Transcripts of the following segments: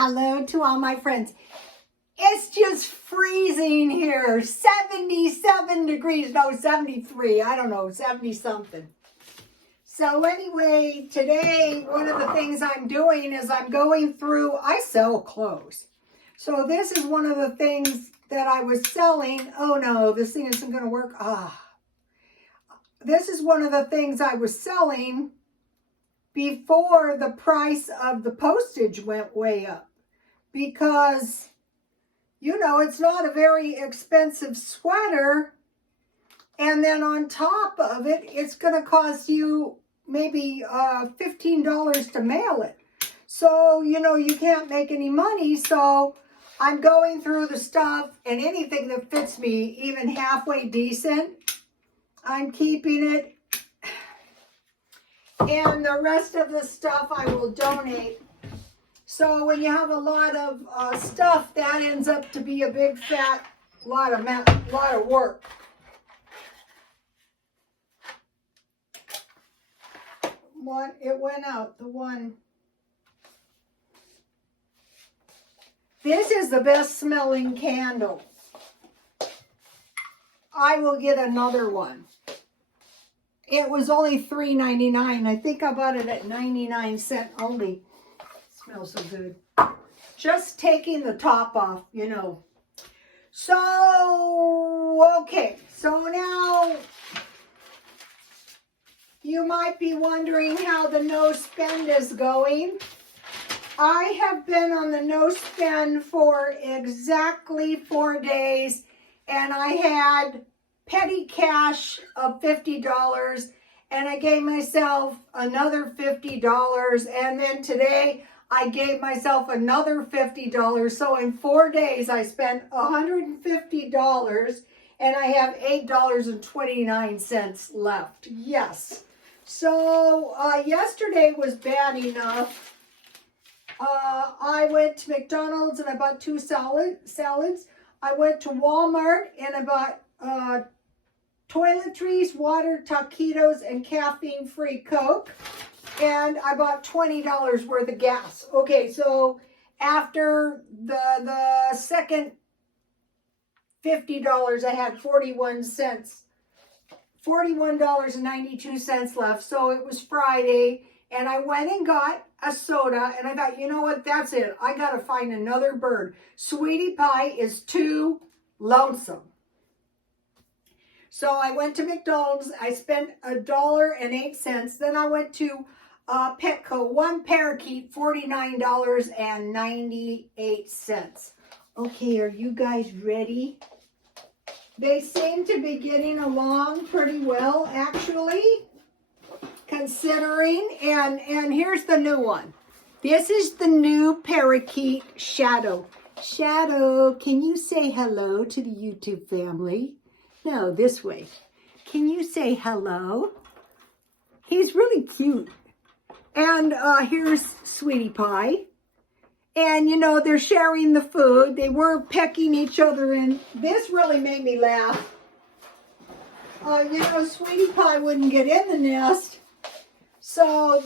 Hello to all my friends. It's just freezing here. 77 degrees. No, 73. I don't know, 70 something. So anyway, today, one of the things I'm doing is I'm going through, I sell clothes. So this is one of the things that I was selling. Oh no, this thing isn't going to work. This is one of the things I was selling before the price of the postage went way up. Because, you know, it's not a very expensive sweater. And then on top of it, it's going to cost you maybe $15 to mail it. So, you know, you can't make any money. So I'm going through the stuff, and anything that fits me, even halfway decent, I'm keeping it. And the rest of the stuff I will donate. So when you have a lot of stuff, that ends up to be a big fat lot of work. It went out. The one. This is the best smelling candle. I will get another one. It was only $3.99. I think I bought it at 99 cents only. Smells so good. Just taking the top off, you know. So, okay. So now, you might be wondering how the no spend is going. I have been on the no spend for exactly 4 days. And I had petty cash of $50. And I gave myself another $50. And then today, I gave myself another $50. So in 4 days, I spent $150 and I have $8.29 left. Yes. So yesterday was bad enough. I went to McDonald's and I bought 2 salads. I went to Walmart and I bought toiletries, water, taquitos, and caffeine-free Coke. And I bought $20 worth of gas. Okay, so after the second $50, I had 41 cents. $41.92 left. So it was Friday, and I went and got a soda, and I thought, you know what, that's it. I got to find another bird. Sweetie Pie is too lonesome. So I went to McDonald's. I spent $1.08. Then I went to Petco, one parakeet, $49.98. Okay, are you guys ready? They seem to be getting along pretty well, actually, considering. And here's the new one. This is the new parakeet, Shadow. Shadow, can you say hello to the YouTube family? No, this way. Can you say hello? He's really cute. And here's Sweetie Pie. And, you know, they're sharing the food. They weren't pecking each other in. This really made me laugh. You know, Sweetie Pie wouldn't get in the nest. So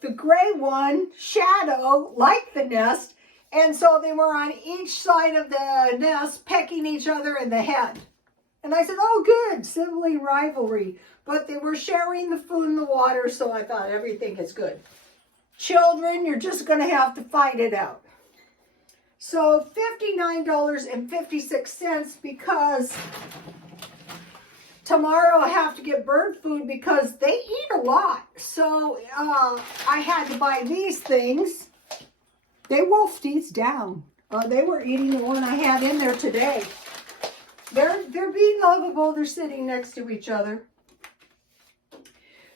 the gray one, Shadow, liked the nest. And so they were on each side of the nest pecking each other in the head. And I said, oh, good, sibling rivalry. But they were sharing the food and the water, so I thought everything is good. Children, you're just going to have to fight it out. So $59.56 because tomorrow I have to get bird food because they eat a lot. So I had to buy these things. They wolfed these down. They were eating the one I had in there today. They're being lovable. They're sitting next to each other.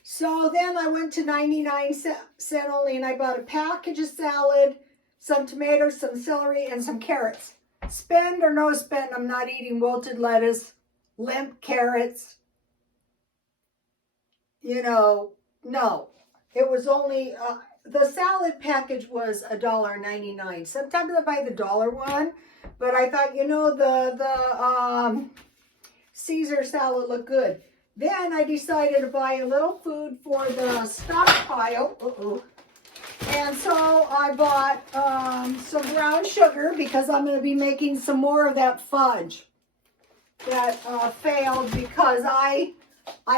So then I went to 99 cents only, and I bought a package of salad, some tomatoes, some celery, and some carrots. Spend or no spend, I'm not eating wilted lettuce, limp carrots. You know, no. It was only, the salad package was $1.99. Sometimes I buy the dollar one. But I thought, you know, the Caesar salad looked good. Then I decided to buy a little food for the stockpile. And so I bought some brown sugar because I'm going to be making some more of that fudge that failed because I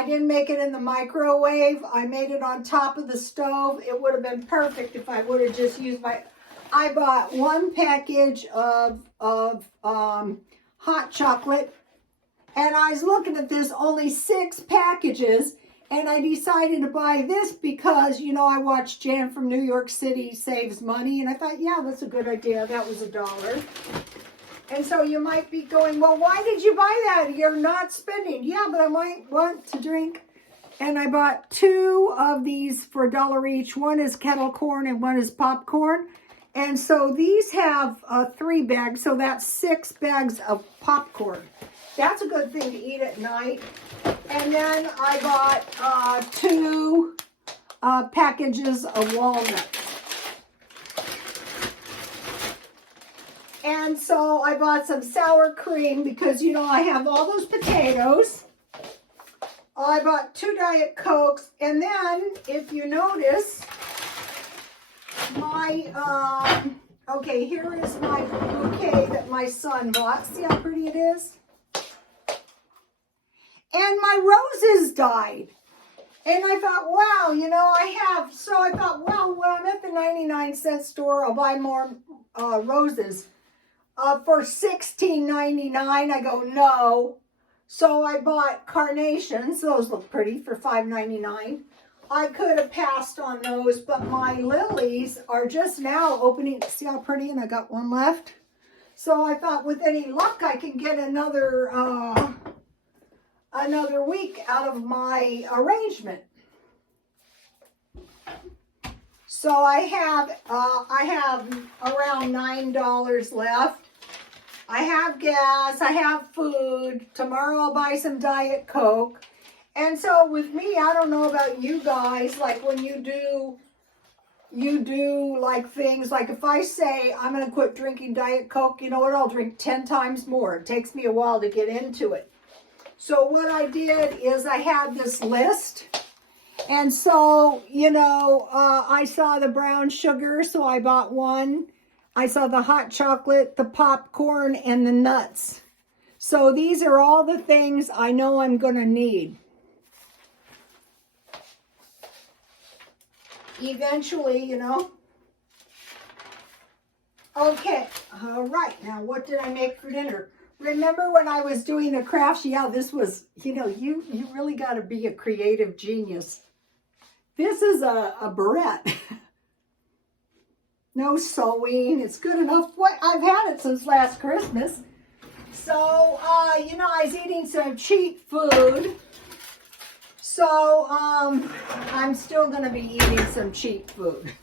didn't make it in the microwave. I made it on top of the stove. It would have been perfect if I would have just used my... I bought one package of hot chocolate, and I was looking at this, only 6 packages, and I decided to buy this because, you know, I watched Jan from New York City Saves Money, and I thought, yeah, that's a good idea. That was $1. And so you might be going, well, why did you buy that? You're not spending. Yeah, but I might want to drink. And I bought 2 of these for $1 each. One is kettle corn and one is popcorn. And so these have 3 bags, so that's 6 bags of popcorn. That's a good thing to eat at night. And then I bought 2 packages of walnuts. And so I bought some sour cream because, you know, I have all those potatoes. I bought 2 Diet Cokes. And then, if you notice, my, okay, here is my bouquet that my son bought. See how pretty it is? And my roses died. And I thought, wow, you know, so I thought, well, when I'm at the 99-cent store, I'll buy more roses. For $16.99, I go, no. So I bought carnations. Those look pretty for $5.99. I could have passed on those, but my lilies are just now opening. See how pretty? And I got one left. So I thought with any luck, I can get another week out of my arrangement. So I have around $9 left. I have gas, I have food. Tomorrow I'll buy some Diet Coke. And so with me, I don't know about you guys, like when you do like things, like if I say I'm going to quit drinking Diet Coke, you know what, I'll drink 10 times more. It takes me a while to get into it. So what I did is I had this list. And so, you know, I saw the brown sugar, so I bought one. I saw the hot chocolate, the popcorn, and the nuts. So these are all the things I know I'm going to need. Eventually, you know. Okay, all right. Now, what did I make for dinner? Remember when I was doing the crafts? Yeah, this was, you know, you really got to be a creative genius. This is a barrette. No sewing. It's good enough. What I've had it since last Christmas. So, you know, I was eating some cheap food. So, I'm still going to be eating some cheap food.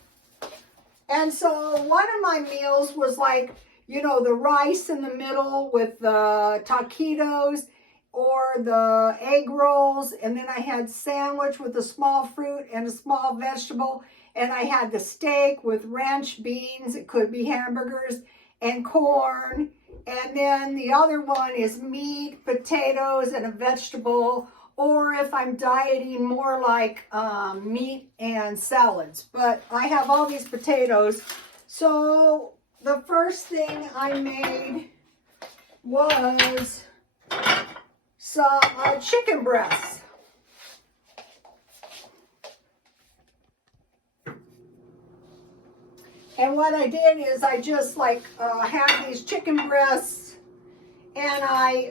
And so, one of my meals was like, you know, the rice in the middle with the taquitos or the egg rolls. And then I had sandwich with a small fruit and a small vegetable. And I had the steak with ranch beans, it could be hamburgers, and corn. And then the other one is meat, potatoes, and a vegetable. Or if I'm dieting, more like meat and salads. But I have all these potatoes. So the first thing I made was some chicken breasts. And what I did is I just like have these chicken breasts, and I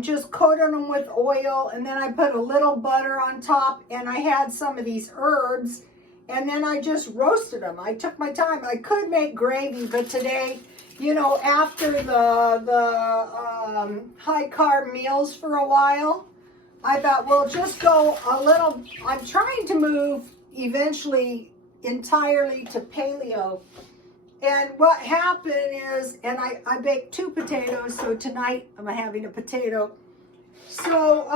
just coated them with oil, and then I put a little butter on top, and I had some of these herbs, and then I just roasted them. I took my time. I could make gravy, but today, you know, after the high carb meals for a while, I thought, well, just go a little. I'm trying to move eventually entirely to paleo. And what happened is, and I baked 2 potatoes, so tonight I'm having a potato. So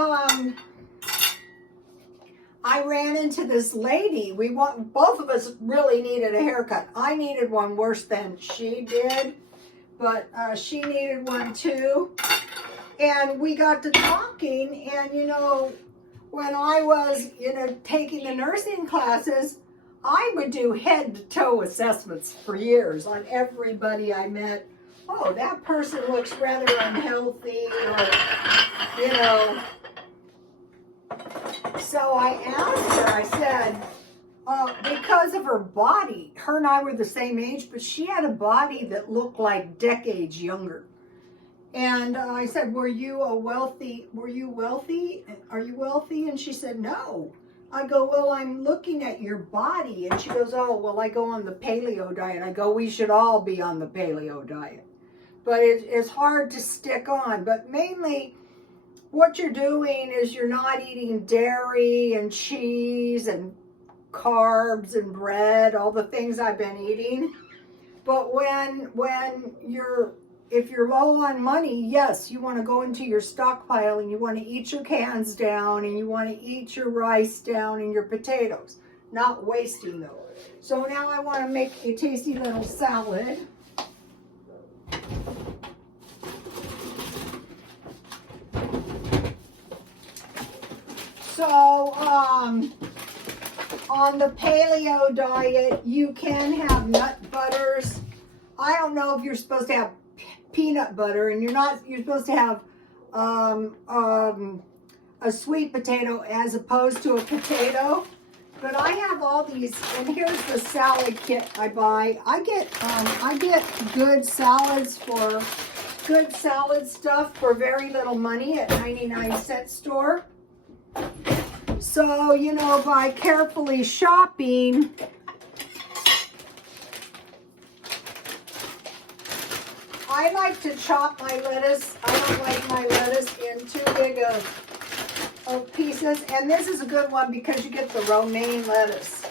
I ran into this lady. Both of us really needed a haircut. I needed one worse than she did, but she needed one too. And we got to talking, and you know, when I was, taking the nursing classes, I would do head to toe assessments for years on everybody I met. Oh, that person looks rather unhealthy, or, So I asked her, I said, because of her body, her and I were the same age, but she had a body that looked like decades younger. And I said, were you wealthy? Are you wealthy? And she said, no. I go, well, I'm looking at your body. And she goes, oh, well, I go on the paleo diet. I go, we should all be on the paleo diet. But it's hard to stick on. But mainly what you're doing is you're not eating dairy and cheese and carbs and bread, all the things I've been eating. But if you're low on money, yes, you want to go into your stockpile and you want to eat your cans down and you want to eat your rice down and your potatoes, not wasting those. So now I want to make a tasty little salad. So, on the paleo diet, you can have nut butters. I don't know if you're supposed to have peanut butter, and you're supposed to have a sweet potato as opposed to a potato. But I have all these, and here's the salad kit I buy. I get good salad stuff for very little money at 99-cent store. So, by carefully shopping, I like to chop my lettuce. I don't like my lettuce in too big of pieces. And this is a good one because you get the romaine lettuce.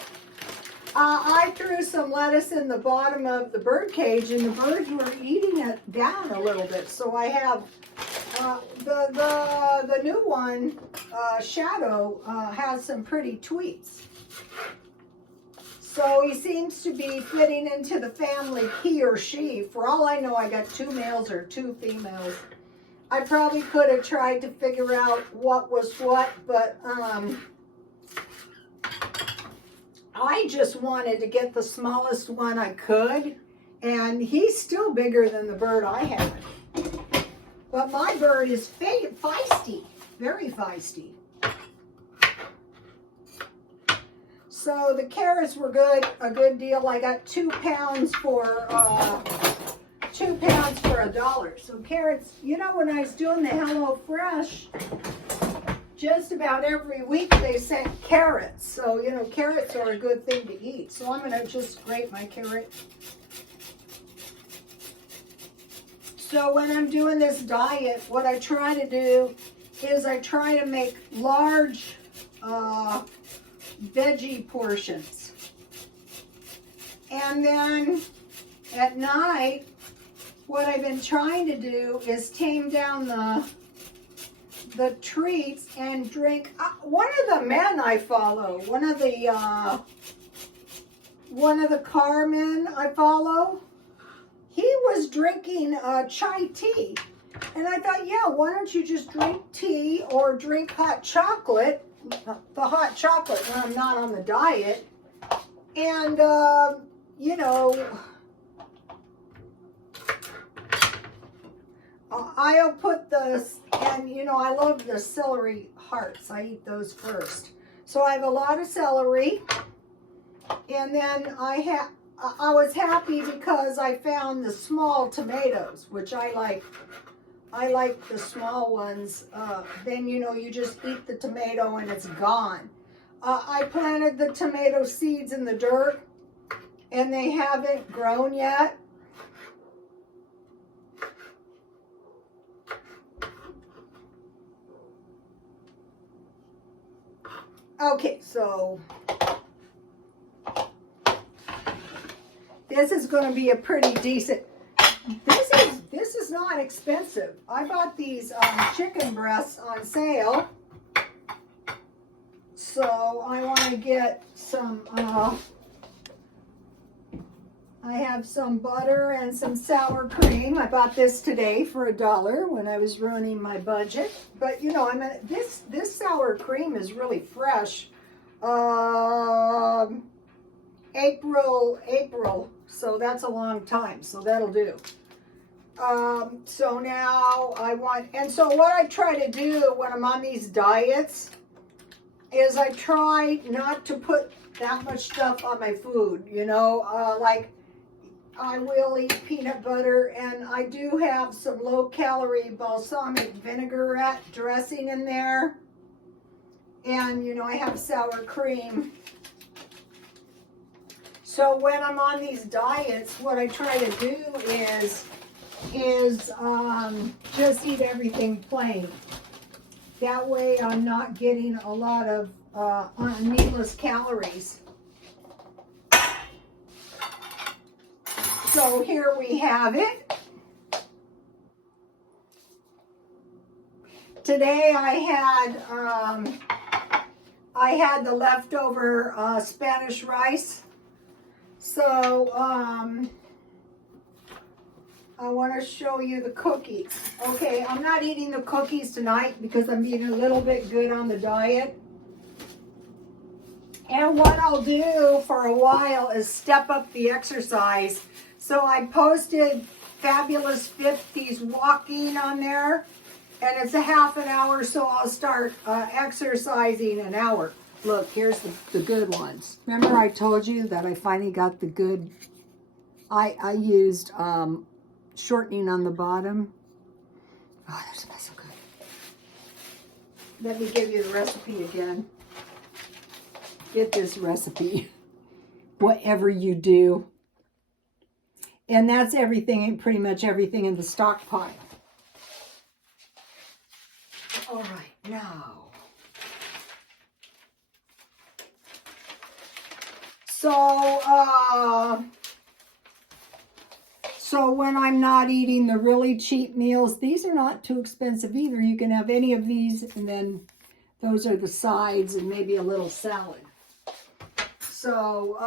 I threw some lettuce in the bottom of the bird cage and the birds were eating it down a little bit. So I have the new one, Shadow, has some pretty tweets. So he seems to be fitting into the family, he or she. For all I know, I got 2 males or 2 females. I probably could have tried to figure out what was what, but I just wanted to get the smallest one I could, and he's still bigger than the bird I had. But my bird is feisty, very feisty. So the carrots were a good deal. I got 2 pounds for $1. So carrots, when I was doing the Hello Fresh, just about every week they sent carrots. So, carrots are a good thing to eat. So I'm going to just grate my carrot. So when I'm doing this diet, what I try to do is I try to make large veggie portions. And then at night, what I've been trying to do is tame down the treats and drink. One of the men I follow, one of the car men I follow, he was drinking chai tea. And I thought, yeah, why don't you just drink tea or drink hot chocolate, the hot chocolate when I'm not on the diet. And, I'll put I love the celery hearts. I eat those first. So I have a lot of celery. And then I was happy because I found the small tomatoes, which I like. I like the small ones. Then, you just eat the tomato and it's gone. I planted the tomato seeds in the dirt and they haven't grown yet. Okay, so this is going to be a pretty decent. This is not expensive. I bought these chicken breasts on sale, so I want to get some. I have some butter and some sour cream. I bought this today for $1 when I was ruining my budget. But you know, this sour cream is really fresh. April, so that's a long time, so that'll do. So now so what I try to do when I'm on these diets is I try not to put that much stuff on my food, you know, like I will eat peanut butter, and I do have some low-calorie balsamic vinaigrette dressing in there, and you know, I have sour cream. So when I'm on these diets, what I try to do is just eat everything plain. That way I'm not getting a lot of needless calories. So here we have it. Today I had the leftover Spanish rice. So I want to show you the cookies. Okay, I'm not eating the cookies tonight because I'm being a little bit good on the diet. And what I'll do for a while is step up the exercise. So I posted Fabulous 50s walking on there, and it's a half an hour, so I'll start exercising an hour. Look, here's the good ones. Remember I told you that I finally got the good, I used shortening on the bottom. Oh, they're so good. Let me give you the recipe again. Get this recipe, whatever you do. And that's everything, pretty much everything in the stockpile. All right, now. So when I'm not eating the really cheap meals, these are not too expensive either. You can have any of these, and then those are the sides and maybe a little salad. So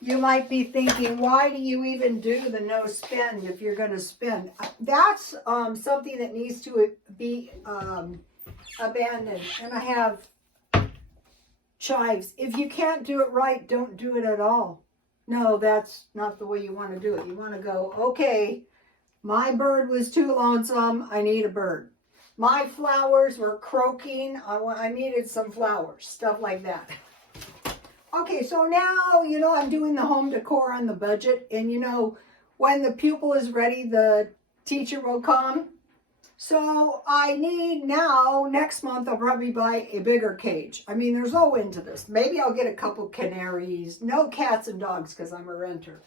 you might be thinking, why do you even do the no spend if you're going to spend? That's something that needs to be abandoned. And I have chives. If you can't do it right, don't do it at all. No, that's not the way you want to do it. You want to go, okay, my bird was too lonesome. I need a bird. My flowers were croaking. I needed some flowers, stuff like that. Okay, so now, you know, I'm doing the home decor on the budget. And, you know, when the pupil is ready, the teacher will come. So I need now, next month, I'll probably buy a bigger cage. I mean, there's no end to this. Maybe I'll get a couple canaries. No cats and dogs because I'm a renter.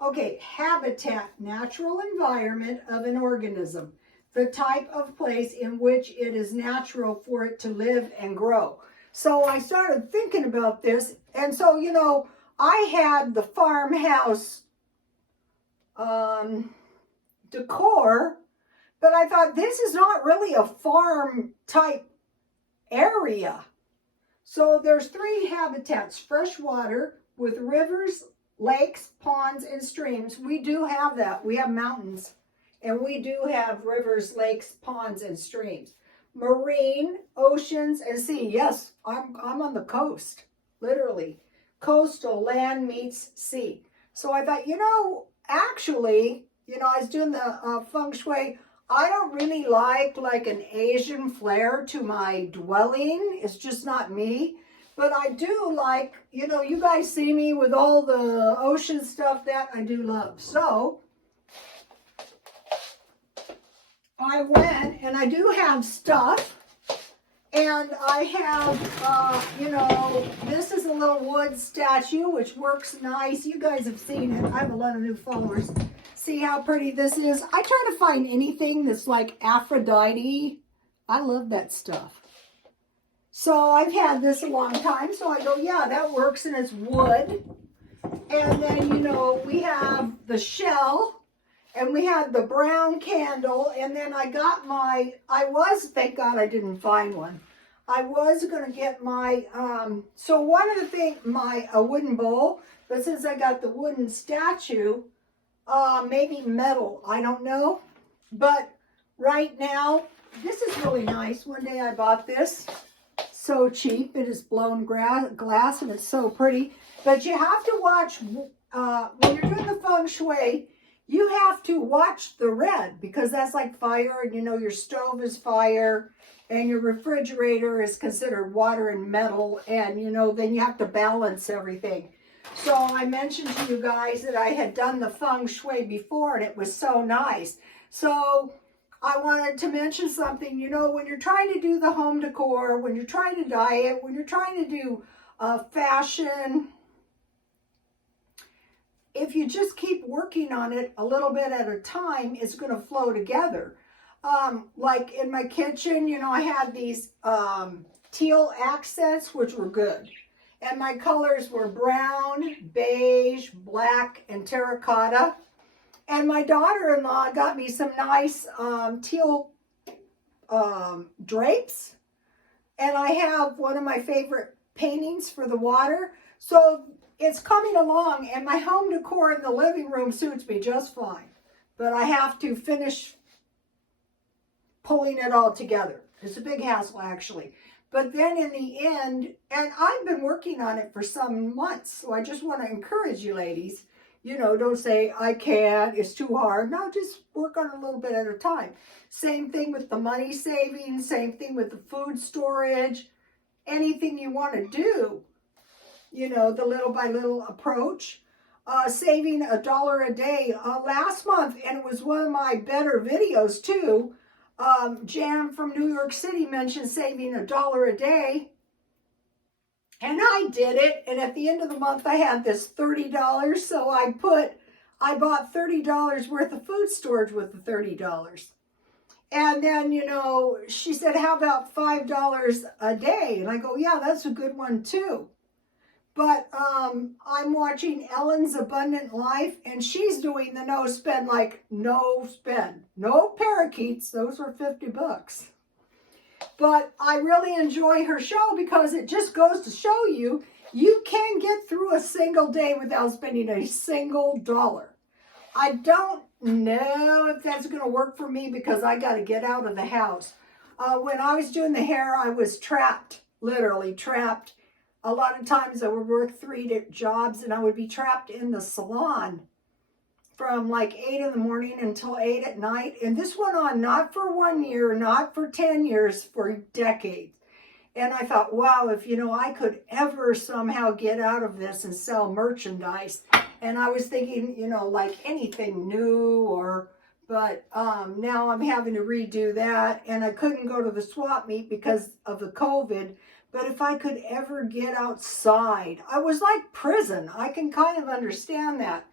Okay, habitat, natural environment of an organism. The type of place in which it is natural for it to live and grow. So I started thinking about this. And so, you know, I had the farmhouse decor. But I thought, this is not really a farm type area. So there's 3 habitats: freshwater with rivers, lakes, ponds, and streams. We do have that. We have mountains, and we do have rivers, lakes, ponds, and streams. Marine, oceans, and sea. Yes, I'm on the coast, literally. Coastal, land meets sea. So I thought, you know, actually, you know, I was doing the feng shui. I don't really like an Asian flair to my dwelling. It's just not me. But I do like, you know, you guys see me with all the ocean stuff that I do love. So I went, and I do have stuff. And I have, you know, this is a little wood statue, which works nice. You guys have seen it. I have a lot of new followers. See how pretty this is? I try to find anything that's like Aphrodite. I love that stuff. So I've had this a long time. So I go, yeah, that works, and it's wood. And then, you know, we have the shell, and we had the brown candle. And then I got thank God I didn't find one. I was going to get my, so one of the things, a wooden bowl, but since I got the wooden statue, maybe metal, I don't know. But right now, this is really nice. One day I bought this, so cheap. It is blown glass and it's so pretty. But you have to watch, when you're doing the feng shui, you have to watch the red because that's like fire, and you know your stove is fire and your refrigerator is considered water and metal, and you know then you have to balance everything. So I mentioned to you guys that I had done the feng shui before and it was so nice. So I wanted to mention something, you know, when you're trying to do the home decor, when you're trying to diet, when you're trying to do fashion, if you just keep working on it a little bit at a time, it's going to flow together. Like in my kitchen, you know, I had these teal accents, which were good. And my colors were brown, beige, black, and terracotta. And my daughter-in-law got me some nice teal drapes. And I have one of my favorite paintings for the water. So it's coming along, and my home decor in the living room suits me just fine. But I have to finish pulling it all together. It's a big hassle, actually. But then in the end, and I've been working on it for some months, so I just want to encourage you ladies, you know, don't say, I can't, it's too hard. No, just work on it a little bit at a time. Same thing with the money saving, same thing with the food storage, anything you want to do, you know, the little by little approach. Saving $1 a day last month, and it was one of my better videos too. Jan from New York City mentioned saving $1 a day. And I did it. And at the end of the month, I had this $30. So I bought $30 worth of food storage with the $30. And then, you know, she said, how about $5 a day? And I go, yeah, that's a good one too. But I'm watching Ellen's Abundant Life, and she's doing the no spend, like no spend. No parakeets, those were $50. But I really enjoy her show because it just goes to show you, you can get through a single day without spending a single dollar. I don't know if that's going to work for me because I got to get out of the house. When I was doing the hair, I was trapped, literally trapped. A lot of times I would work 3 jobs and I would be trapped in the salon from like 8 in the morning until 8 at night. And this went on not for 1 year, not for 10 years, for decades. And I thought, wow, if, you know, I could ever somehow get out of this and sell merchandise. And I was thinking, you know, like anything new but now I'm having to redo that. And I couldn't go to the swap meet because of the COVID. But if I could ever get outside, I was like prison. I can kind of understand that.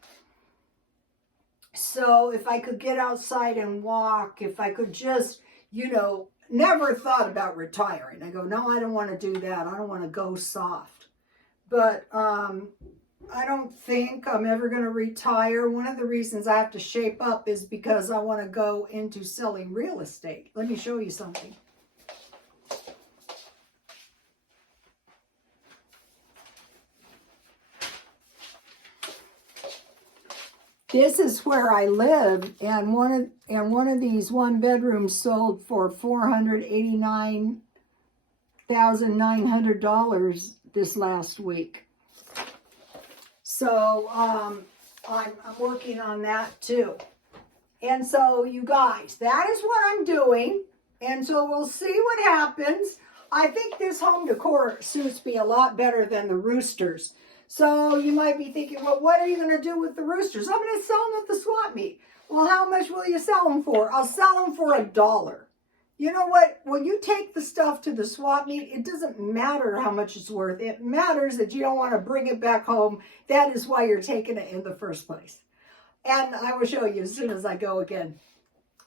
So if I could get outside and walk, if I could just, you know, never thought about retiring. I go, no, I don't want to do that. I don't want to go soft. But I don't think I'm ever going to retire. One of the reasons I have to shape up is because I want to go into selling real estate. Let me show you something. This is where I live, and one of these one bedrooms sold for $489,900 this last week. So I'm working on that too. And so you guys, that is what I'm doing. And so we'll see what happens. I think this home decor suits me a lot better than the roosters. So you might be thinking, well, what are you going to do with the roosters? I'm going to sell them at the swap meet. Well, how much will you sell them for? I'll sell them for $1. You know what? When you take the stuff to the swap meet, it doesn't matter how much it's worth. It matters that you don't want to bring it back home. That is why you're taking it in the first place. And I will show you as soon as I go again.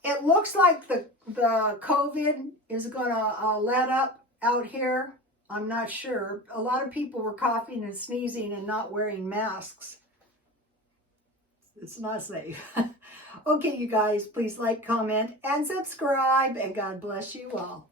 It looks like the COVID is going to let up out here. I'm not sure. A lot of people were coughing and sneezing and not wearing masks. It's not safe. Okay, you guys, please like, comment, and subscribe, and God bless you all.